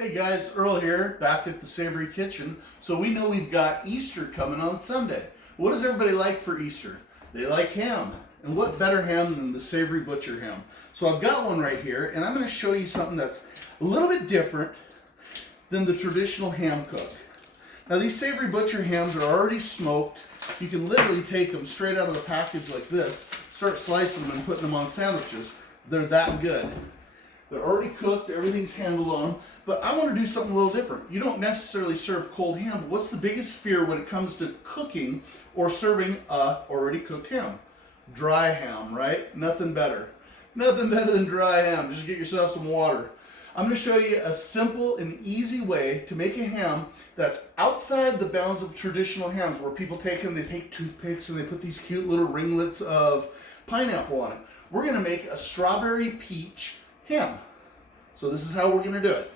Hey guys, Earl here, back at the Savory Kitchen. So we know we've got Easter coming on Sunday. What does everybody like for Easter? They like ham. And what better ham than the Savory Butcher ham? So I've got one right here, and I'm going to show you something that's a little bit different than the traditional ham cook. Now these Savory Butcher hams are already smoked. You can literally take them straight out of the package like this, start slicing them and putting them on sandwiches. They're that good. They're already cooked, everything's handled on, but I want to do something a little different. You don't necessarily serve cold ham, but what's the biggest fear when it comes to cooking or serving a already cooked ham? Dry ham, right? Nothing better. Nothing better than dry ham. Just get yourself some water. I'm going to show you a simple and easy way to make a ham that's outside the bounds of traditional hams, where people take toothpicks and they put these cute little ringlets of pineapple on it. We're going to make a strawberry peach ham. So this is how we're going to do it.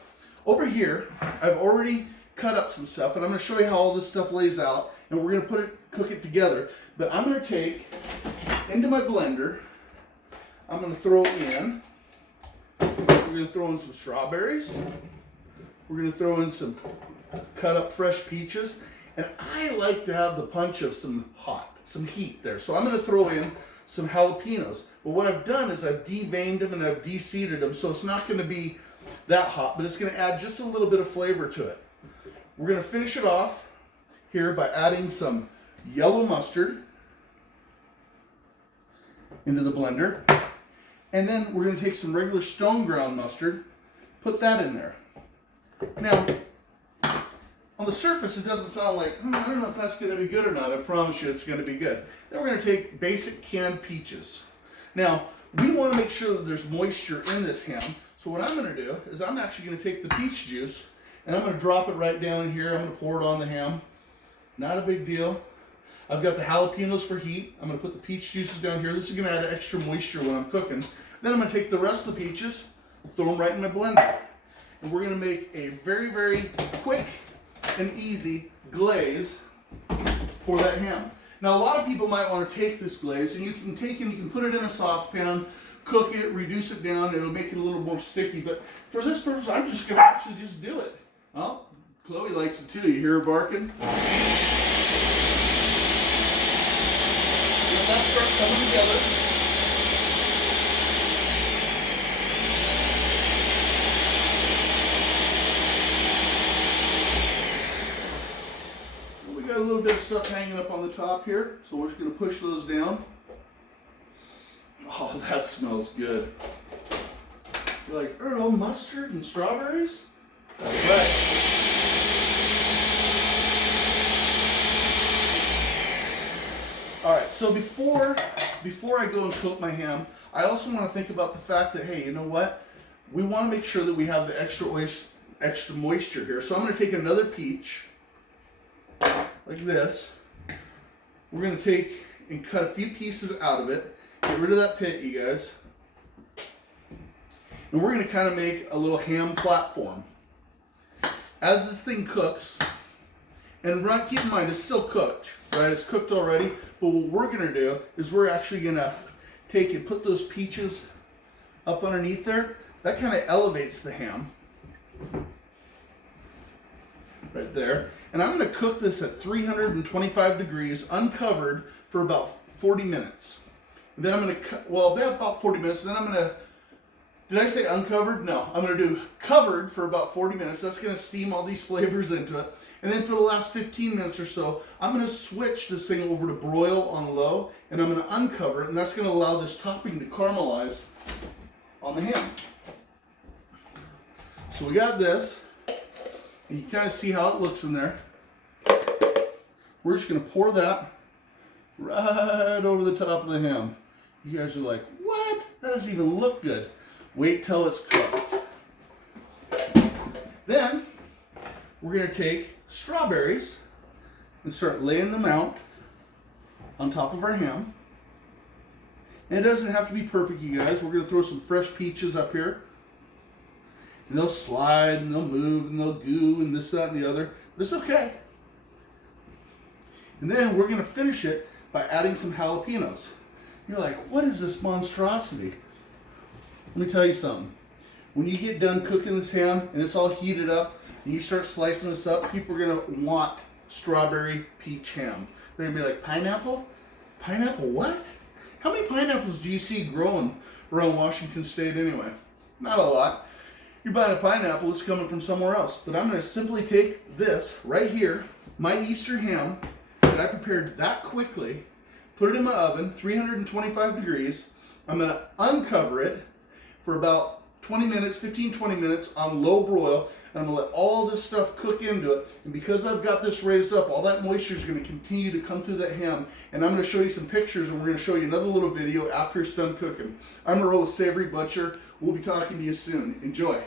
Over here, I've already cut up some stuff, and I'm going to show you how all this stuff lays out, and we're going to cook it together. But I'm going to take into my blender, I'm going to throw in, we're going to throw in some strawberries, we're going to throw in some cut up fresh peaches, and I like to have the punch of some heat there. So I'm going to throw in some jalapenos. But what I've done is I've deveined them and I've de-seeded them, so it's not going to be that hot, but it's going to add just a little bit of flavor to it. We're going to finish it off here by adding some yellow mustard into the blender. And then we're going to take some regular stone ground mustard, put that in there. Now, on the surface, it doesn't sound like, I don't know if that's going to be good or not. I promise you it's going to be good. Then we're going to take basic canned peaches. Now, we want to make sure that there's moisture in this ham. So what I'm going to do is I'm actually going to take the peach juice and I'm going to drop it right down in here. I'm going to pour it on the ham. Not a big deal. I've got the jalapenos for heat. I'm going to put the peach juices down here. This is going to add extra moisture when I'm cooking. Then I'm going to take the rest of the peaches, throw them right in my blender. And we're going to make a very, very quick and easy glaze for that ham. Now a lot of people might want to take this glaze and you can put it in a saucepan, cook it, reduce it down, it'll make it a little more sticky, but for this purpose I'm just going to actually just do it. Well, Chloe likes it too. You hear her barking? Let that start coming together. Got a little bit of stuff hanging up on the top here, so we're just going to push those down. Oh, that smells good. You're like, Earl, mustard and strawberries? That's right. Alright, so before I go and coat my ham, I also want to think about the fact that, hey, you know what? We want to make sure that we have the extra moisture here. So I'm going to take another peach, like this. We're going to take and cut a few pieces out of it. Get rid of that pit, you guys. And we're going to kind of make a little ham platform. As this thing cooks, and keep in mind, it's still cooked, right? It's cooked already. But what we're going to do is we're actually going to take and put those peaches up underneath there. That kind of elevates the ham. Right there. And I'm going to cook this at 325 degrees, uncovered, for about 40 minutes. And then I'm going to, about 40 minutes. And then I'm going to, did I say uncovered? No. I'm going to do covered for about 40 minutes. That's going to steam all these flavors into it. And then for the last 15 minutes or so, I'm going to switch this thing over to broil on low. And I'm going to uncover it. And that's going to allow this topping to caramelize on the ham. So we got this. And you kind of see how it looks in there. We're just going to pour that right over the top of the ham. You guys are like, what? That doesn't even look good. Wait till it's cooked. Then we're going to take strawberries and start laying them out on top of our ham. And it doesn't have to be perfect, you guys. We're going to throw some fresh peaches up here. And they'll slide, and they'll move, and they'll goo, and this, that, and the other. But it's okay. And then we're going to finish it by adding some jalapenos. You're like, what is this monstrosity? Let me tell you something. When you get done cooking this ham and it's all heated up and you start slicing this up, people are gonna want strawberry peach ham. They're gonna be like, pineapple? Pineapple what? How many pineapples do you see growing around Washington State anyway? Not a lot. You're buying a pineapple, it's coming from somewhere else. But I'm gonna simply take this right here, my Easter ham that I prepared that quickly, put it in my oven, 325 degrees. I'm gonna uncover it for about 20 minutes, 15-20 minutes on low broil, and I'm gonna let all this stuff cook into it. And because I've got this raised up, all that moisture is gonna continue to come through that ham. And I'm gonna show you some pictures, and we're gonna show you another little video after it's done cooking. I'm Savory Butcher. We'll be talking to you soon. Enjoy.